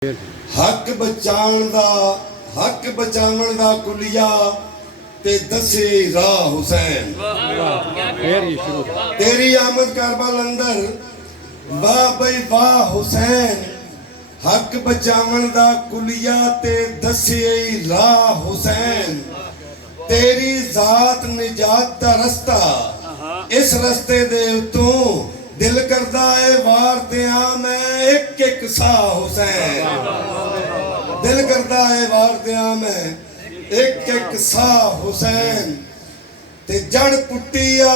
हक बचावन दा कुलिया ते दसे राह हुसैन। तेरी आमद करबल अंदर वाह बई वाह हुसैन। हक बचावन दा कुलिया ते दसे राह हुसैन। तेरी जात निजात दा रस्ता इस रस्ते दे उतों दिल करदा है वार दिया मैं एक एक सा हुसैन। दिल करदा है वार दिया मैं एक एक सा हुसैन। ते जड़ पुट्टिया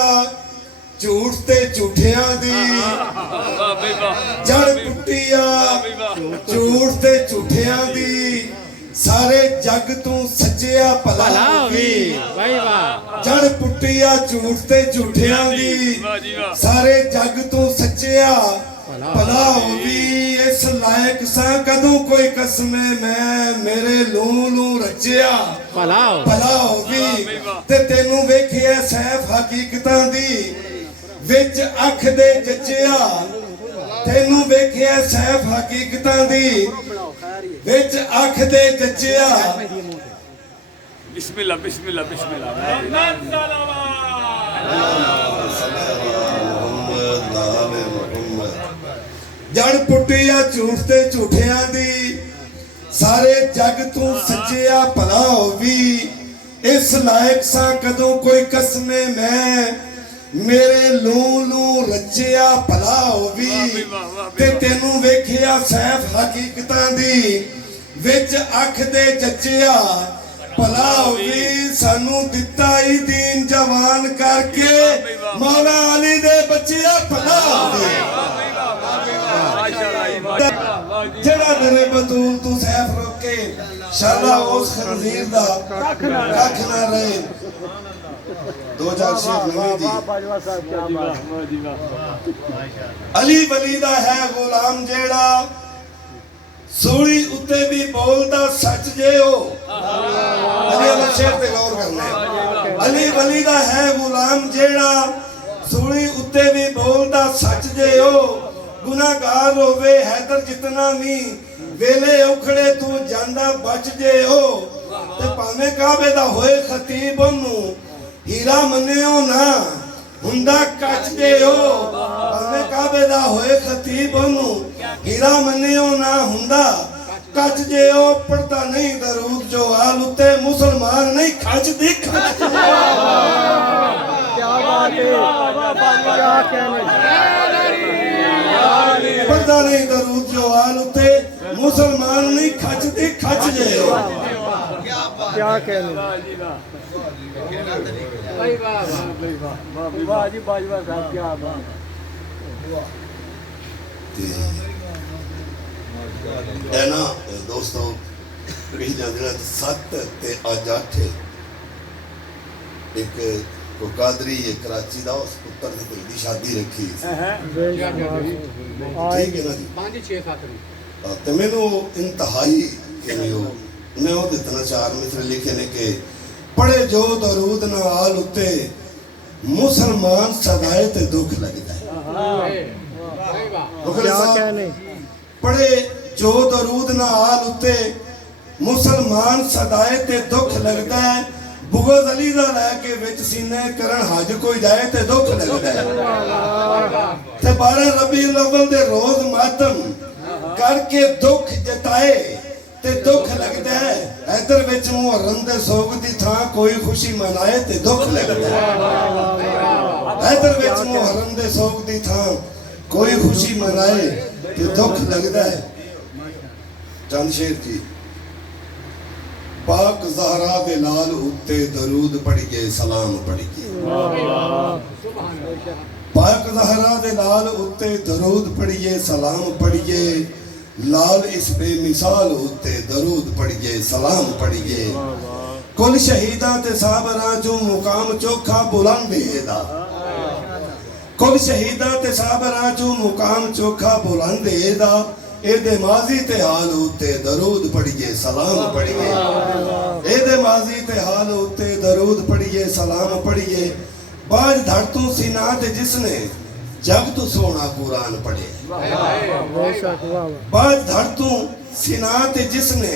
झूठ ते झूठियां दी। जड़ पुट्टिया झूठ ते झूठियां दी। सारे जग तू सच्चिया भला होवी। जड़ पुट्टिया झूठ ते झूठियां दी। सारे जग तू सच्चिया भला होवी। इस लायक सा कदों कोई कसमे मैं मेरे लू लू रचिया भला होवी। ते तेनू वेखिया सैफ हकीकतां दी विच अख दे जचिया। तेनू वेखिया सैफ हकीकतां दी विच अख दे जचिया। बिस्मिल्लाह बिस्मिल्लाह बिस्मिल्लाह। जड़ पुट्टिया झूठ ते झूठियां दी। सारे जग तू सच्चिया भला होवी। इस लायक सा कदों कोई कसमे मैं मेरे लू लू रचिया भला होवी। ते तेनू वेखिया सैफ हकीकतां दी विच अख दे जचिया भला होवी। सानू दिता ही दीन जवान करके मौला अली दे बच्चिया भला होवी। जेड़ा दरे बतूल तू सैफ रोके शाला उस खंजीर दा कख ना रहे। 2006 दी अली वली दा है गुलाम जेड़ा सूली उत्ते भी बोलदा सच जे हो। अली वाला शेर ते गौर करना है। अली वली दा है गुलाम जेड़ा सूली उत्ते भी बोलदा सच जे हो। गुनाहगार होवे हैदर जितना भी वेले उखड़े तू जांदा बच जे हो। ते भावें काबे दा होए खतीब ओनू हीरा मन्नियो ना हुंदा कच जे हो। भावें काबे दा होए खतीब ओनू हीरा मन्नियो ना हुंदा कच जे हो। पढ़ता नहीं दरूद जो आल उते मुसलमान नहीं खच दी खच। क्या बात है, क्या कहने। पढ़ता नहीं दरूद जो आल उते मुसलमान नहीं खच दी खच जे हो। क्या कहने। वाह जी बाजवा साहब क्या बात। है ना दोस्तों पिछले दिनों 7 ते अज 8 एक को कादरी कराची दा उस पुत्र दी दिल दी शादी रखी। ठीक है ना जी 5-6-7 ते मैनू इंतहाई मैं वो इतना 4 मिसरे लिखे ने के पढ़े जो दरूद नाल उत्ते मुसलमान सदाए ते दुख लगदा है। पढ़े जो दरूद नाल उत्ते मुसलमान सदाए ते दुख लगदा है। बुग़्ज़ अली दा लैके विच सीने करन हज कोई जाए ते दुख लगदा है। ते 12 रबीउल अव्वल दे रोज मातम करके दुख जताए ते दुख लगदा है। इधर विच मुहर्रम दे सोग दी थां कोई खुशी मनाए ते दुख लगदा है। इधर विच मुहर्रम दे सोग दी थां कोई खुशी मनाए ते दुख लगदा है। चंद शेर जी पाक ज़हरा दे लाल उत्ते दरूद पढ़िए सलाम पढ़िए। पाक ज़हरा दे लाल उत्ते दरूद पढ़िए सलाम पढ़िए। लाल इस बेमिसाल उत्ते दरूद पढ़िए सलाम पढ़िए। कुल शहीदां ते साबरां जो मुकाम चोखा बुलंद एदा। कुल शहीदां ते साबरां जो मुकाम चोखा बुलंद एदा। एदे माजी ते हाल उत्ते दरूद पढ़िए सलाम पढ़िए। एदे माजी ते हाल उत्ते दरूद पढ़िए सलाम पढ़िए। बाज धड़ तू सीना ते जिसने जग तू सोना कुरान पढ़े। बाज धड़ तू सिना ते जिसने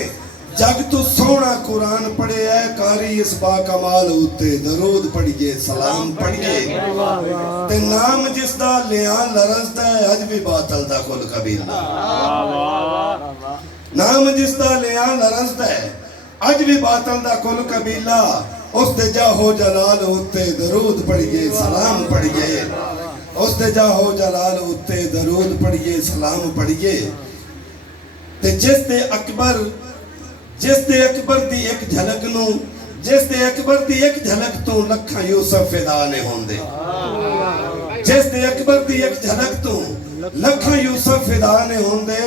जग तो सोना कुरान पढ़े है कारी इस बा कमाल उत्ते दरूद पढ़िए सलाम पढ़िए ते नाम जिसदा लिया लरसदा है अज भी बातल दा कुल कबीला नाम जिसदा लिया लरसदा है अज भी बातल दा कुल कबीला उस दे जाहो जलाल उत्ते दरूद पढ़िए सलाम पढ़िए उस दे जाहो जलाल उत्ते दरूद पढ़िए सलाम पढ़िए ते जिस दे अकबर दी एक झलक नू जिस दे अकबर दी एक झलक तो लखां यूसुफ फिदा ने होंदे जिस दे अकबर दी एक झलक तो लखां यूसुफ फिदा ने होंदे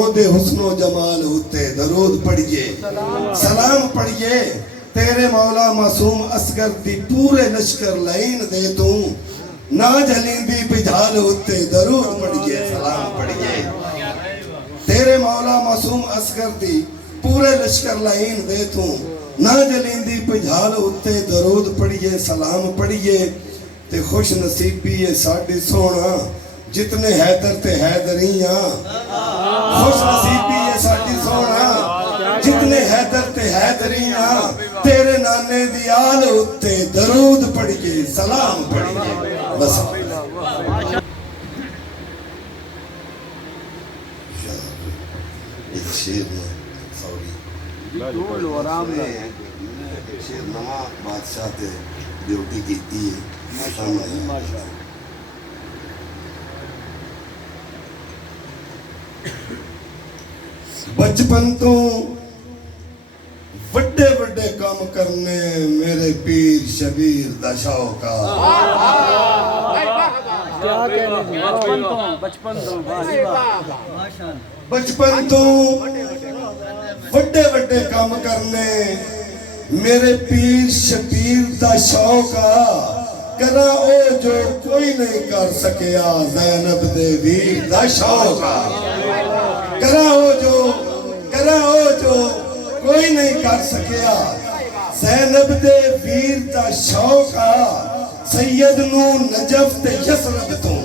ओदे हुस्नो जमाल उत्ते दरूद पढ़िए सलाम पढ़िए तेरे मौला मासूम असगर दी पूरे लश्कर लाइन दे तू ना जलींदी बिझाल उत्ते दरूद पढ़िए सलाम पढ़िए तेरे मौला मासूम असगर दी पूरे लश्कर लाइन दे तू ना जलींदी पिझाल उत्ते दरूद पढ़िए सलाम पढ़िए ते खुश नसीबी है साडी सोना जितने हैदर ते हैदरियां खुश नसीबी है साडी सोना जितने हैदर ते हैदरियां तेरे नाने दी आल उत्ते दरूद पढ़िए सलाम पढ़िए बस शेर शेर नवा बादशाह ते ड्यूटी की बचपन तो वड्डे वड्डे काम करने मेरे पीर शबीर दा शौक बचपन तो वड्डे वड्डे काम करने मेरे पीर शबीर दा शौक करा ओ जो कोई नहीं कर सकिया ज़ैनब दे वीर दा शौक करा ओ जो कोई नहीं कर सकिया ज़ैनब दे वीर दा शौक सैयद नू नजफ ते यसरब तो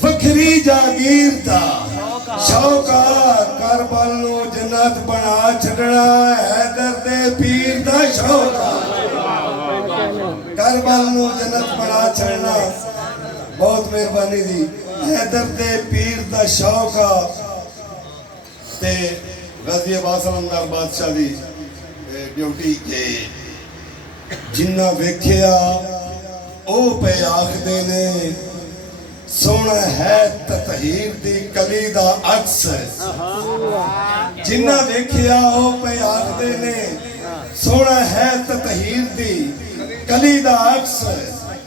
वखरी जागीर दा शौका करबल नू जन्नत बना छड़ना हैदर दे पीर दा शौका करबल नू जन्नत बना छड़ना बहुत मेहरबानी दी हैदर दे पीर दा शौका ते गज़ी अब्बास अलमदार बादशाह दी ड्यूटी के जिन्ना वेखिया ओ पे आखदे ने सोना है ततहीर दी कली दा अक्स जिन्ना वेखिया ओ पे आखदे ने सोना है ततहीर दी कली दा अक्स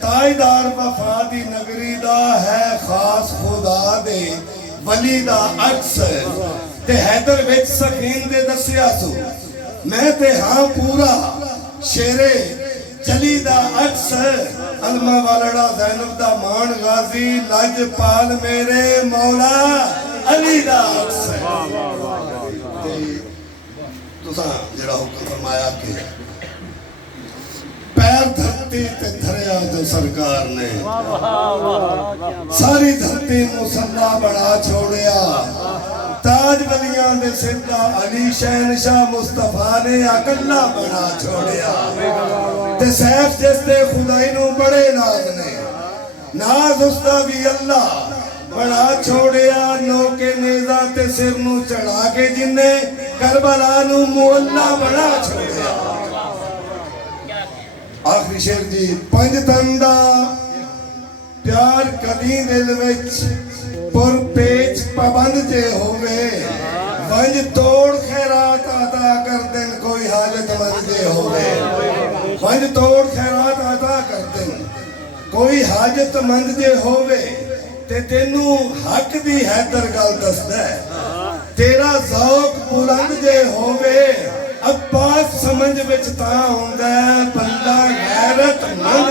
ताईदार वफा दी नगरी दा है खास खुदा दे वली दा अक्स ते हैदर विच सकीन दे दसिया सो मैं ते हां पूरा शेरे चली दा अक्स अलमा वालड़ा ज़ैनब दा मान गाजी लजपाल मेरे मौला अली दा अक्स तुसा जेड़ा हुक्म फरमाया कि पैर धरती ते धरया जो सरकार ने सारी धरती मुसल्ला बना छोड़िया ताज वलियां दे सिर दा अली शहनशाह मुस्तफा ने अकल्ला बना छोड़िया ते सैफ जिस दे खुदाई नू बड़े नाज ने नाज उसदा भी अल्लाह बना छोड़िया नौके नेजा ते सिर नू चढ़ा के जिन्ने करबला नू मुअल्ला बना छोड़िया आखिरी शेर जी पंज तंदा प्यार कदी दिल विच पुर पेच पाबंद जे होवे पंज तोड़ खैरात अदा कर दिन कोई हाजतमंद जे होवे पंज तोड़ खैरात अदा कर दिन कोई हाजतमंद जे होवे ते तेनू हक दी हैदर गल दसदा है तेरा ज़ौक बुलंद जे होवे अब्बास समझ विच तां हुंदा बंदा गैरतमंद